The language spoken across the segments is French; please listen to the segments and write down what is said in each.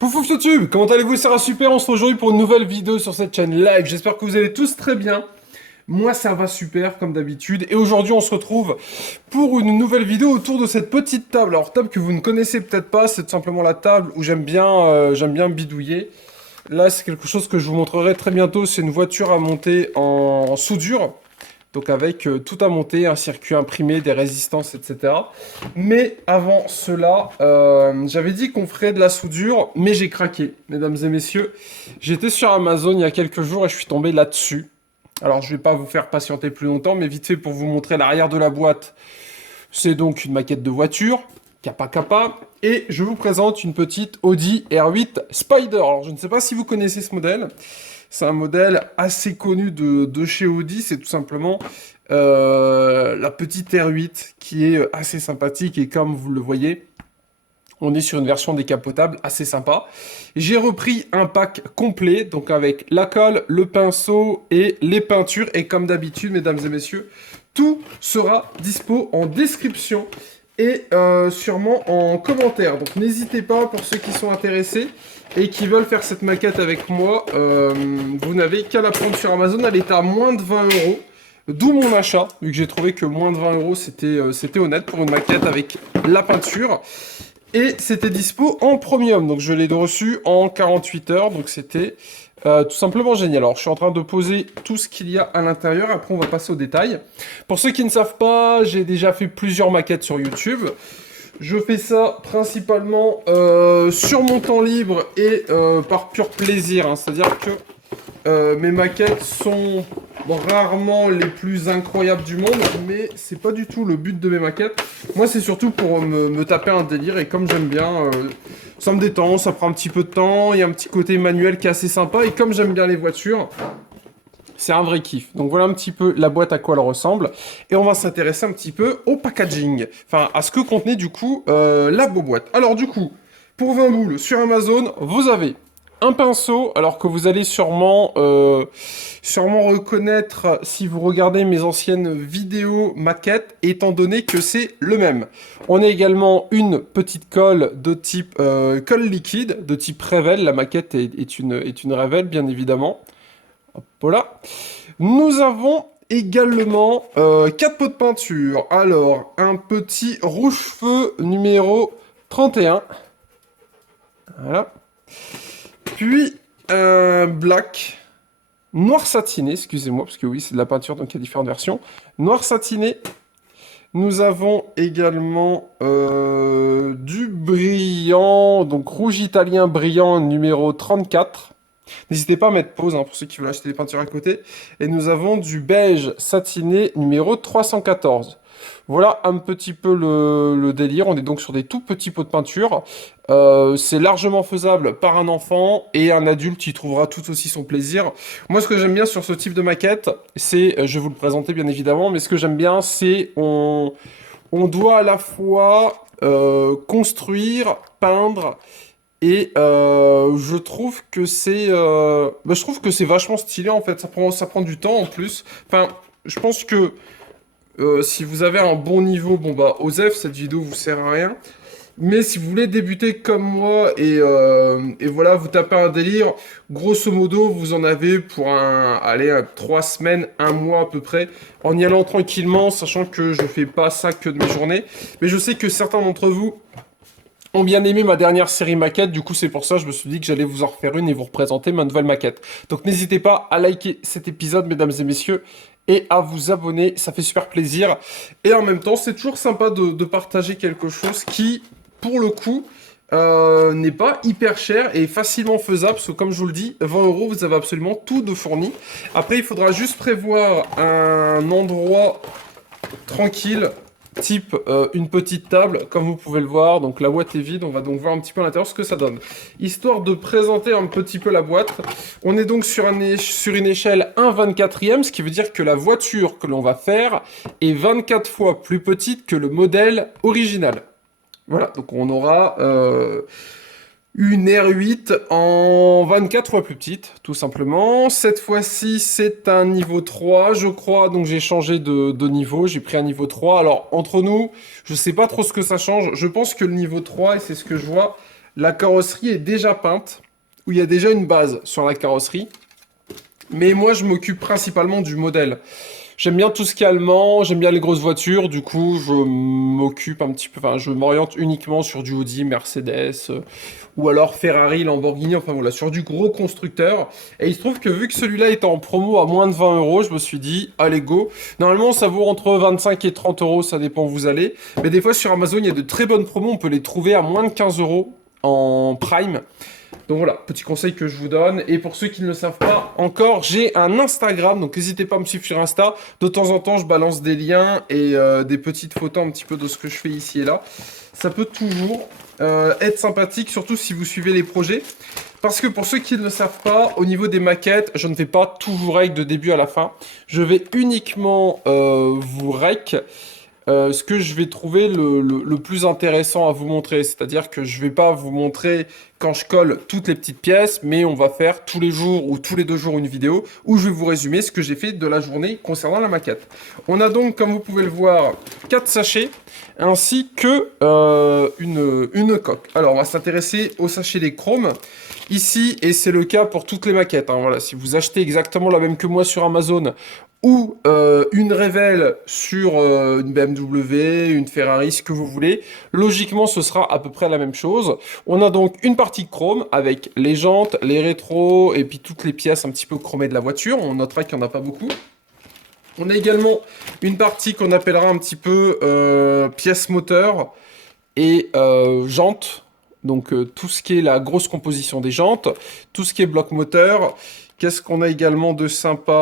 Pouf YouTube, comment allez-vous? Ça va super, on se retrouve aujourd'hui pour une nouvelle vidéo sur cette chaîne live. J'espère que vous allez tous très bien. Moi ça va super comme d'habitude. Et aujourd'hui on se retrouve pour une nouvelle vidéo autour de cette petite table. Alors table que vous ne connaissez peut-être pas, c'est tout simplement la table où j'aime bien bidouiller. Là c'est quelque chose que je vous montrerai très bientôt. C'est une voiture à monter en soudure. Donc avec tout à monter, un circuit imprimé, des résistances, etc. Mais avant cela, j'avais dit qu'on ferait de la soudure, mais j'ai craqué, mesdames et messieurs. J'étais sur Amazon il y a quelques jours et je suis tombé là-dessus. Alors je vais pas vous faire patienter plus longtemps, mais vite fait pour vous montrer l'arrière de la boîte. C'est donc une maquette de voiture, Kappa Kappa, et je vous présente une petite Audi R8 Spider. Alors je ne sais pas si vous connaissez ce modèle. C'est un modèle assez connu de chez Audi, c'est tout simplement la petite R8 qui est assez sympathique et comme vous le voyez, on est sur une version décapotable assez sympa. J'ai repris un pack complet, donc avec la colle, le pinceau et les peintures. Et comme d'habitude, mesdames et messieurs, tout sera dispo en description et sûrement en commentaire. Donc n'hésitez pas pour ceux qui sont intéressés et qui veulent faire cette maquette avec moi. Vous n'avez qu'à la prendre sur Amazon, elle est à moins de 20 euros. D'où mon achat, vu que j'ai trouvé que moins de 20 euros c'était honnête pour une maquette avec la peinture. Et c'était dispo en premium, donc je l'ai reçu en 48 heures, donc c'était tout simplement génial. Alors je suis en train de poser tout ce qu'il y a à l'intérieur, après on va passer aux détails. Pour ceux qui ne savent pas, j'ai déjà fait plusieurs maquettes sur YouTube. Je fais ça principalement sur mon temps libre et par pur plaisir, hein. C'est-à-dire que mes maquettes sont rarement les plus incroyables du monde, mais c'est pas du tout le but de mes maquettes. Moi, c'est surtout pour me taper un délire, et comme j'aime bien, ça me détend, ça prend un petit peu de temps, il y a un petit côté manuel qui est assez sympa, et comme j'aime bien les voitures, c'est un vrai kiff. Donc voilà un petit peu la boîte à quoi elle ressemble, et on va s'intéresser un petit peu au packaging, enfin à ce que contenait du coup la boîte. Alors du coup, pour 20 boules sur Amazon, vous avez un pinceau, alors que vous allez sûrement reconnaître si vous regardez mes anciennes vidéos maquettes, étant donné que c'est le même. On a également une petite colle de type colle liquide, de type Revell. La maquette est une Revell, bien évidemment. Hop, voilà. Nous avons également 4 pots de peinture. Alors, un petit rouge-feu numéro 31. Voilà. Puis un black noir satiné, excusez-moi, parce que oui, c'est de la peinture, donc il y a différentes versions. Noir satiné. Nous avons également du brillant, donc rouge italien brillant numéro 34. N'hésitez pas à mettre pause hein, pour ceux qui veulent acheter des peintures à côté. Et nous avons du beige satiné numéro 314. Voilà un petit peu le délire. On est donc sur des tout petits pots de peinture. C'est largement faisable par un enfant et un adulte y trouvera tout aussi son plaisir. Moi, ce que j'aime bien sur ce type de maquette, c'est, je vais vous le présenter bien évidemment, mais ce que j'aime bien, c'est on doit à la fois construire, peindre et je trouve que c'est vachement stylé en fait. Ça prend du temps en plus. Enfin, je pense que si vous avez un bon niveau, bon bah, Osef, cette vidéo vous sert à rien. Mais si vous voulez débuter comme moi et voilà, vous tapez un délire, grosso modo, vous en avez pour allez, 3 semaines, un mois à peu près, en y allant tranquillement, sachant que je fais pas ça que de mes journées. Mais je sais que certains d'entre vous ont bien aimé ma dernière série maquette, du coup c'est pour ça que je me suis dit que j'allais vous en refaire une et vous représenter ma nouvelle maquette. Donc n'hésitez pas à liker cet épisode, mesdames et messieurs, et à vous abonner, ça fait super plaisir. Et en même temps, c'est toujours sympa de partager quelque chose qui, pour le coup, n'est pas hyper cher et facilement faisable, parce que comme je vous le dis, 20 euros, vous avez absolument tout de fourni. Après, il faudra juste prévoir un endroit tranquille, type une petite table, comme vous pouvez le voir. Donc la boîte est vide, on va donc voir un petit peu à l'intérieur ce que ça donne. Histoire de présenter un petit peu la boîte, on est donc sur une échelle 1/24e, ce qui veut dire que la voiture que l'on va faire est 24 fois plus petite que le modèle original. Voilà, donc on aura une R8 en 24 fois plus petite, tout simplement. Cette fois-ci, c'est un niveau 3, je crois, donc j'ai changé de niveau, j'ai pris un niveau 3. Alors, entre nous, je sais pas trop ce que ça change. Je pense que le niveau 3, et c'est ce que je vois, la carrosserie est déjà peinte, où il y a déjà une base sur la carrosserie. Mais moi, je m'occupe principalement du modèle. J'aime bien tout ce qui est allemand, j'aime bien les grosses voitures, du coup, je m'occupe un petit peu, enfin, je m'oriente uniquement sur du Audi, Mercedes, ou alors Ferrari, Lamborghini, enfin voilà, sur du gros constructeur. Et il se trouve que vu que celui-là était en promo à moins de 20 euros, je me suis dit, allez go. Normalement, ça vaut entre 25 et 30 euros, ça dépend où vous allez. Mais des fois, sur Amazon, il y a de très bonnes promos, on peut les trouver à moins de 15 euros en Prime. Donc voilà, petit conseil que je vous donne. Et pour ceux qui ne le savent pas encore, j'ai un Instagram, donc n'hésitez pas à me suivre sur Insta. De temps en temps, je balance des liens et des petites photos un petit peu de ce que je fais ici et là. Ça peut toujours être sympathique, surtout si vous suivez les projets. Parce que pour ceux qui ne le savent pas, au niveau des maquettes, je ne fais pas tout vous rec de début à la fin. Je vais uniquement vous rec ce que je vais trouver le plus intéressant à vous montrer. C'est-à-dire que je vais pas vous montrer quand je colle toutes les petites pièces, mais on va faire tous les jours ou tous les 2 jours une vidéo où je vais vous résumer ce que j'ai fait de la journée concernant la maquette. On a donc, comme vous pouvez le voir, 4 sachets ainsi que une coque. Alors, on va s'intéresser au sachet des chromes ici, et c'est le cas pour toutes les maquettes, hein. Voilà, si vous achetez exactement la même que moi sur Amazon, ou une Revell sur une BMW, une Ferrari, ce que vous voulez. Logiquement, ce sera à peu près la même chose. On a donc une partie chrome avec les jantes, les rétros et puis toutes les pièces un petit peu chromées de la voiture. On notera qu'il n'y en a pas beaucoup. On a également une partie qu'on appellera un petit peu pièces moteur et jantes. Donc tout ce qui est la grosse composition des jantes, tout ce qui est bloc moteur. Qu'est-ce qu'on a également de sympa?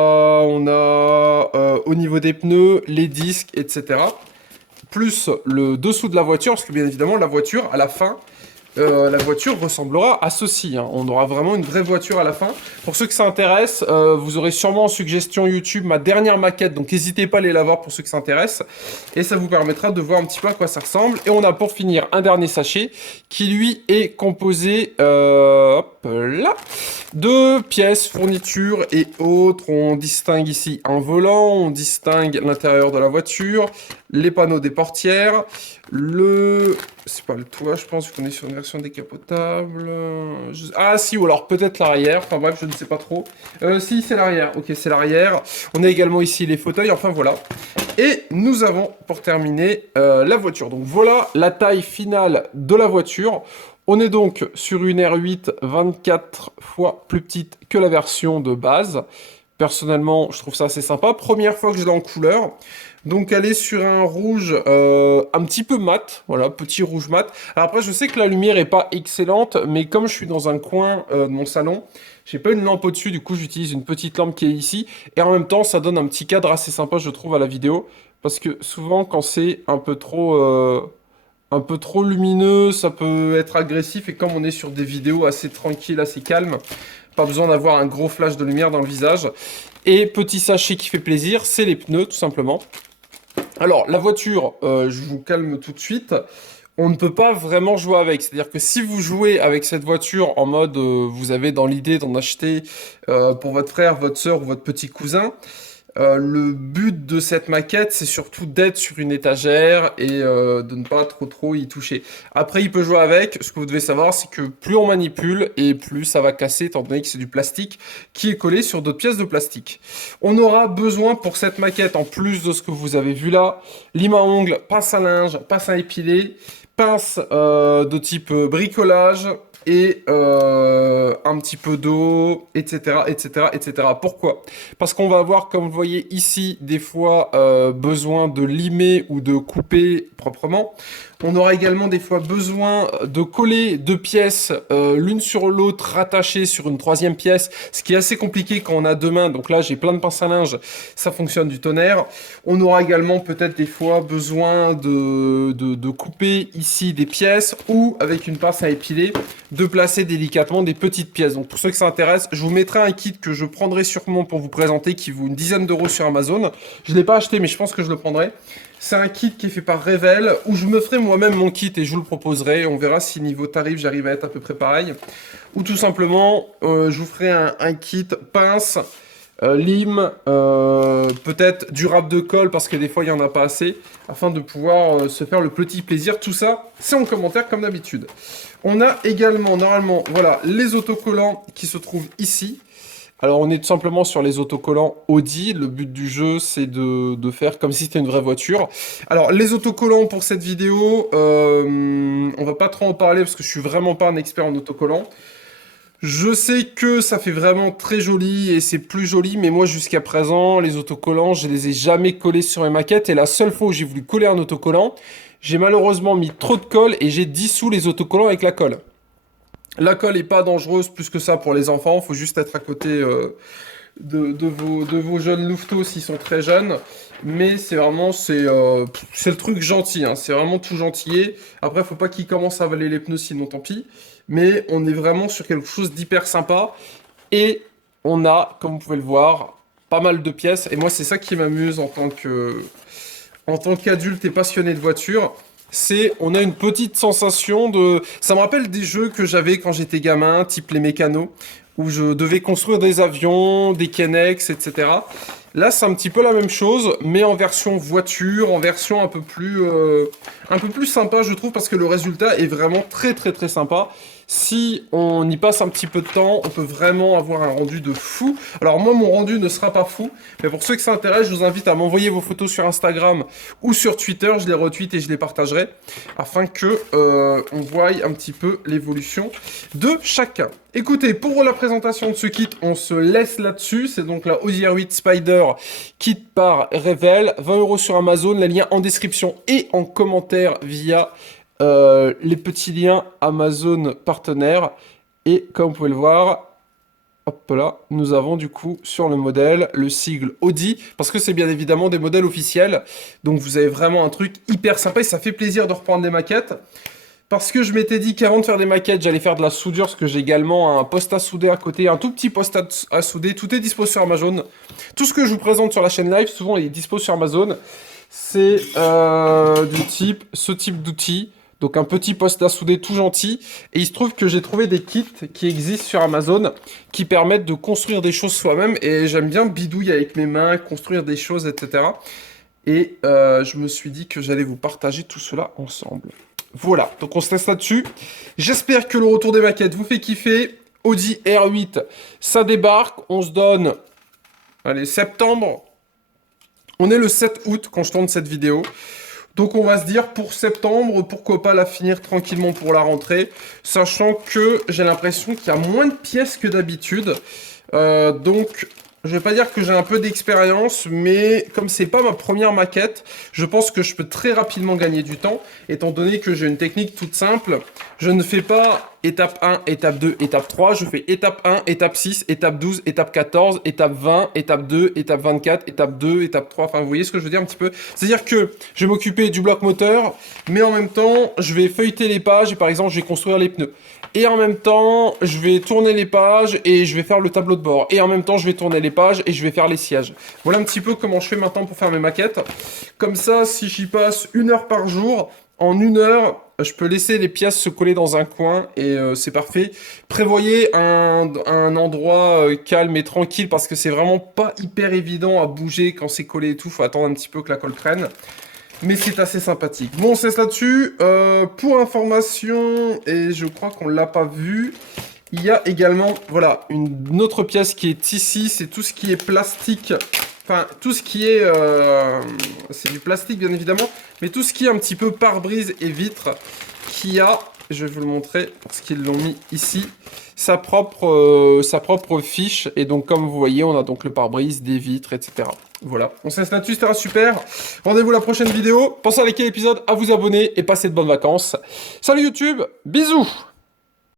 On a au niveau des pneus, les disques, etc. Plus le dessous de la voiture, parce que bien évidemment la voiture, à la fin, la voiture ressemblera à ceci, hein. On aura vraiment une vraie voiture à la fin. Pour ceux que ça intéresse, vous aurez sûrement en suggestion YouTube ma dernière maquette, donc n'hésitez pas à aller la voir pour ceux que ça intéresse. Et ça vous permettra de voir un petit peu à quoi ça ressemble. Et on a pour finir un dernier sachet qui lui est composé hop là, de pièces, fournitures et autres. On distingue ici un volant, on distingue l'intérieur de la voiture, les panneaux des portières, c'est pas le toit, je pense qu'on est sur une version décapotable. Ah si, ou alors peut-être l'arrière, enfin bref, je ne sais pas trop. Si, c'est l'arrière, ok, c'est l'arrière. On a également ici les fauteuils, enfin voilà. Et nous avons, pour terminer, la voiture. Donc voilà la taille finale de la voiture. On est donc sur une R8 24 fois plus petite que la version de base. Personnellement, je trouve ça assez sympa. Première fois que je l'ai en couleur. Donc elle est sur un rouge un petit peu mat, voilà, petit rouge mat. Alors après, je sais que la lumière est pas excellente, mais comme je suis dans un coin de mon salon, j'ai pas une lampe au-dessus, du coup j'utilise une petite lampe qui est ici. Et en même temps, ça donne un petit cadre assez sympa, je trouve, à la vidéo. Parce que souvent, quand c'est un peu trop lumineux, ça peut être agressif. Et comme on est sur des vidéos assez tranquilles, assez calmes, pas besoin d'avoir un gros flash de lumière dans le visage. Et petit sachet qui fait plaisir, c'est les pneus, tout simplement. Alors, la voiture, je vous calme tout de suite, on ne peut pas vraiment jouer avec. C'est-à-dire que si vous jouez avec cette voiture en mode, vous avez dans l'idée d'en acheter pour votre frère, votre soeur ou votre petit cousin, le but de cette maquette, c'est surtout d'être sur une étagère et de ne pas trop y toucher. Après, il peut jouer avec. Ce que vous devez savoir, c'est que plus on manipule et plus ça va casser, étant donné que c'est du plastique qui est collé sur d'autres pièces de plastique. On aura besoin pour cette maquette, en plus de ce que vous avez vu là, lime à ongles, pince à linge, pince à épiler, pince de type bricolage, et un petit peu d'eau, etc., etc., etc. Pourquoi? Parce qu'on va avoir, comme vous voyez ici, des fois besoin de limer ou de couper proprement. On aura également des fois besoin de coller deux pièces l'une sur l'autre, rattachées sur une troisième pièce, ce qui est assez compliqué quand on a deux mains. Donc là, j'ai plein de pinces à linge, ça fonctionne du tonnerre. On aura également peut-être des fois besoin de couper ici des pièces ou avec une pince à épiler, de placer délicatement des petites pièces. Donc pour ceux que ça intéresse, je vous mettrai un kit que je prendrai sûrement pour vous présenter qui vaut une dizaine d'euros sur Amazon. Je ne l'ai pas acheté, mais je pense que je le prendrai. C'est un kit qui est fait par Revell, où je me ferai moi-même mon kit et je vous le proposerai. On verra si niveau tarif, j'arrive à être à peu près pareil. Ou tout simplement, je vous ferai un kit pince, lime, peut-être du râpe de colle, parce que des fois, il n'y en a pas assez, afin de pouvoir se faire le petit plaisir. Tout ça, c'est en commentaire comme d'habitude. On a également, normalement, voilà, les autocollants qui se trouvent ici. Alors, on est tout simplement sur les autocollants Audi. Le but du jeu, c'est de faire comme si c'était une vraie voiture. Alors, les autocollants pour cette vidéo, on va pas trop en parler parce que je suis vraiment pas un expert en autocollants. Je sais que ça fait vraiment très joli et c'est plus joli, mais moi jusqu'à présent, les autocollants, je les ai jamais collés sur mes maquettes. Et la seule fois où j'ai voulu coller un autocollant, j'ai malheureusement mis trop de colle et j'ai dissous les autocollants avec la colle. La colle est pas dangereuse plus que ça pour les enfants, faut juste être à côté de vos jeunes louveteaux s'ils sont très jeunes. Mais c'est vraiment, c'est le truc gentil, hein. C'est vraiment tout gentillet. Après, faut pas qu'ils commencent à avaler les pneus, sinon tant pis. Mais on est vraiment sur quelque chose d'hyper sympa. Et on a, comme vous pouvez le voir, pas mal de pièces. Et moi, c'est ça qui m'amuse en tant qu'adulte et passionné de voiture. C'est, on a une petite sensation de... Ça me rappelle des jeux que j'avais quand j'étais gamin, type les mécanos, où je devais construire des avions, des Kennex, etc. Là, c'est un petit peu la même chose, mais en version voiture, en version un peu plus sympa, je trouve, parce que le résultat est vraiment très très très sympa. Si on y passe un petit peu de temps, on peut vraiment avoir un rendu de fou. Alors moi, mon rendu ne sera pas fou, mais pour ceux que ça intéresse, je vous invite à m'envoyer vos photos sur Instagram ou sur Twitter. Je les retweet et je les partagerai, afin que on voie un petit peu l'évolution de chacun. Écoutez, pour la présentation de ce kit, on se laisse là-dessus. C'est donc la Audi R8 Spider kit par Revell. 20 € sur Amazon. Les liens en description et en commentaire via les petits liens Amazon partenaires. Et comme vous pouvez le voir, hop là, nous avons du coup sur le modèle le sigle Audi, parce que c'est bien évidemment des modèles officiels. Donc vous avez vraiment un truc hyper sympa et ça fait plaisir de reprendre des maquettes. Parce que je m'étais dit qu'avant de faire des maquettes, j'allais faire de la soudure, parce que j'ai également un poste à souder à côté, un tout petit poste à souder. Tout est dispo sur Amazon. Tout ce que je vous présente sur la chaîne live, souvent, il est dispo sur Amazon. C'est ce type d'outil. Donc un petit poste à souder tout gentil. Et il se trouve que j'ai trouvé des kits qui existent sur Amazon qui permettent de construire des choses soi-même. Et j'aime bien bidouiller avec mes mains, construire des choses, etc. Et je me suis dit que j'allais vous partager tout cela ensemble. Voilà, donc on se laisse là-dessus. J'espère que le retour des maquettes vous fait kiffer. Audi R8, ça débarque. On se donne, allez, septembre. On est le 7 août quand je tourne cette vidéo. Donc on va se dire pour septembre, pourquoi pas la finir tranquillement pour la rentrée. Sachant que j'ai l'impression qu'il y a moins de pièces que d'habitude. Donc... Je vais pas dire que j'ai un peu d'expérience, mais comme c'est pas ma première maquette, je pense que je peux très rapidement gagner du temps, étant donné que j'ai une technique toute simple. Je ne fais pas étape 1, étape 2, étape 3, je fais étape 1, étape 6, étape 12, étape 14, étape 20, étape 2, étape 24, étape 2, étape 3, enfin vous voyez ce que je veux dire un petit peu. C'est-à-dire que je vais m'occuper du bloc moteur, mais en même temps, je vais feuilleter les pages et par exemple, je vais construire les pneus. Et en même temps, je vais tourner les pages et je vais faire le tableau de bord. Et en même temps, je vais tourner les pages et je vais faire les sièges. Voilà un petit peu comment je fais maintenant pour faire mes maquettes. Comme ça, si j'y passe 1 heure par jour, en 1 heure, je peux laisser les pièces se coller dans un coin et c'est parfait. Prévoyez un endroit calme et tranquille parce que c'est vraiment pas hyper évident à bouger quand c'est collé et tout. Faut attendre un petit peu que la colle prenne. Mais c'est assez sympathique. Bon, on cesse là-dessus. Pour information, et je crois qu'on l'a pas vu, il y a également, voilà, une autre pièce qui est ici. C'est tout ce qui est plastique. Enfin, tout ce qui est... c'est du plastique, bien évidemment. Mais tout ce qui est un petit peu pare-brise et vitre, qui a, je vais vous le montrer, parce qu'ils l'ont mis ici, sa propre fiche. Et donc, comme vous voyez, on a donc le pare-brise, des vitres, etc. Voilà, on se laisse là-dessus, c'était super. Rendez-vous la prochaine vidéo. Pensez à liker l'épisode, à vous abonner et passez de bonnes vacances. Salut YouTube, bisous!